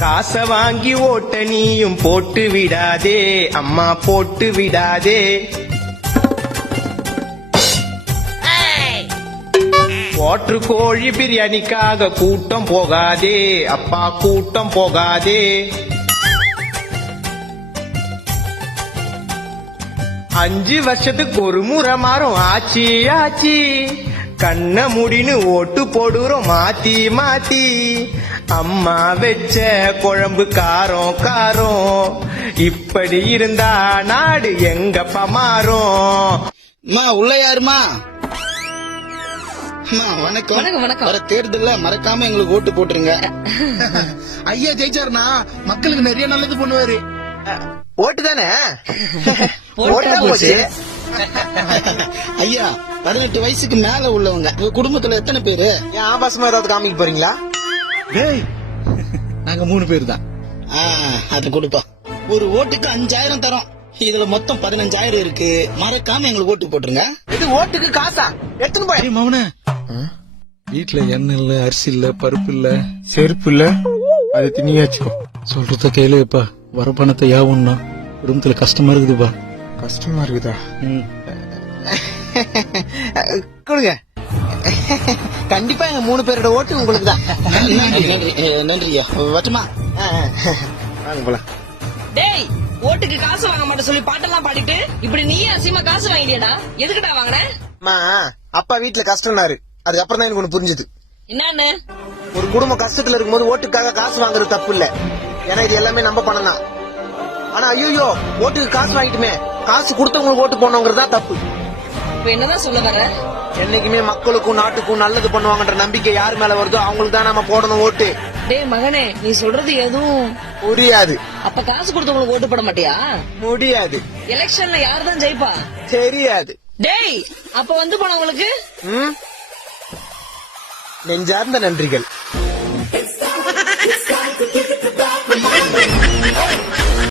காசை வாங்கி ஓட்ட நீயும் போட்டு விடாதே அம்மா போட்டு விடாதே. ஓட்டு கோழி பிரியாணிக்காக கூட்டம் போகாதே அப்பா கூட்டம் போகாதே. 5 வருஷத்துக்கு ஒரு முறை மாறும் ஆச்சி ஆச்சி. கண்ண முடின்னு ஓட்டு போடுறோம் மாத்தி மாத்தி. அம்மா வச்ச குழம்பு காரம் காரம். இப்படி இருந்தா நாடு எங்கப்பா மாறும். உள்ள யாருமா? வணக்கம். வணக்கம். வர தேர்தல்ல மறக்காம எங்களுக்கு ஓட்டு போட்டுருங்க. ஐயா ஜெயிச்சாருனா மக்களுக்கு நிறைய நல்லது பண்ணுவாரு. ஓட்டு தானே போச்சு. ஐயா 18 வயசுக்கு மேல உள்ளவங்க உங்க குடும்பத்துல எத்தனை பேரு? ஏன் ஆபாசமா ஏதாவது காமிக்க போறீங்களா? நாங்க 3 பேர் தான். அது கொடுப்பா. ஒரு ஓட்டுக்கு 5000 தரோம். இதுல மொத்தம் 15000 இருக்கு. மறக்காம எங்களுக்கு ஓட்டு போட்டுருங்க. இது ஓட்டுக்கு காசா? எடுத்துன்னு போய் மவன வீட்டுல எண்ணெய் இல்ல, அரிசி இல்ல, பருப்பு இல்ல, செருப்பு இல்ல, அது திணியாச்சுக்கோ. சொல்றத கேளுப்பா. வர பணத்தை யாவுன்னா குடும்பத்துல கஷ்டமா இருக்குதுப்பா. கஷ்டமா இருக்குதா? கொடுங்க. கண்டிப்பா எங்க 3 பேரோட ஓட்டு உங்களுக்கு தான். நன்றியா. வட்டுமா? வாங்க போலாம். டேய், ஓட்டுக்கு காசு வாங்க மாட்டேன் சொல்லி பாட்டெல்லாம் பாடிட்டு இப்படி நீயே அசியமா காசு வாங்கிட்டியடா. எதுக்குடா வாங்கின? அப்பா வீட்டுல கஷ்டம்னாரு. அதுக்கப்புறம் தான் எனக்கு ஒண்ணு புரிஞ்சுது. என்னன்னு? ஒரு குடும்பம் கஷ்டத்துல இருக்கும்போது ஓட்டுக்காக காசு வாங்குறது தப்பு இல்ல. ஏன்னா இது எல்லாமே நம்ம பண்ணலாம். ஆனா ஐயோ ஓட்டுக்கு காசு வாங்கிட்டுமே, காசு கொடுத்தவங்களுக்கு ஓட்டு போனவங்கிறது தான் தப்பு. இப்ப என்னதான் சொல்ல வர? என்னைக்குமே மக்களுக்கும் நாட்டுக்கும் நல்லது பண்ணுவாங்கன்ற நம்பிக்கை யாரு மேல வருதோ அவங்களுக்கு தான் நம்ம போடணும் ஓட்டு. டேய் மகனே, நீ சொல்றது எதுவும் புரியாது. அப்ப காசு கொடுத்தவங்களுக்கு ஓட்டு போட மாட்டியா? முடியாது. எலெக்ஷன்ல யாருதான் ஜெயிப்பா? தெரியாது. டேய், அப்ப வந்து போனவங்களுக்கு நெஞ்சார்ந்த நன்றிகள்.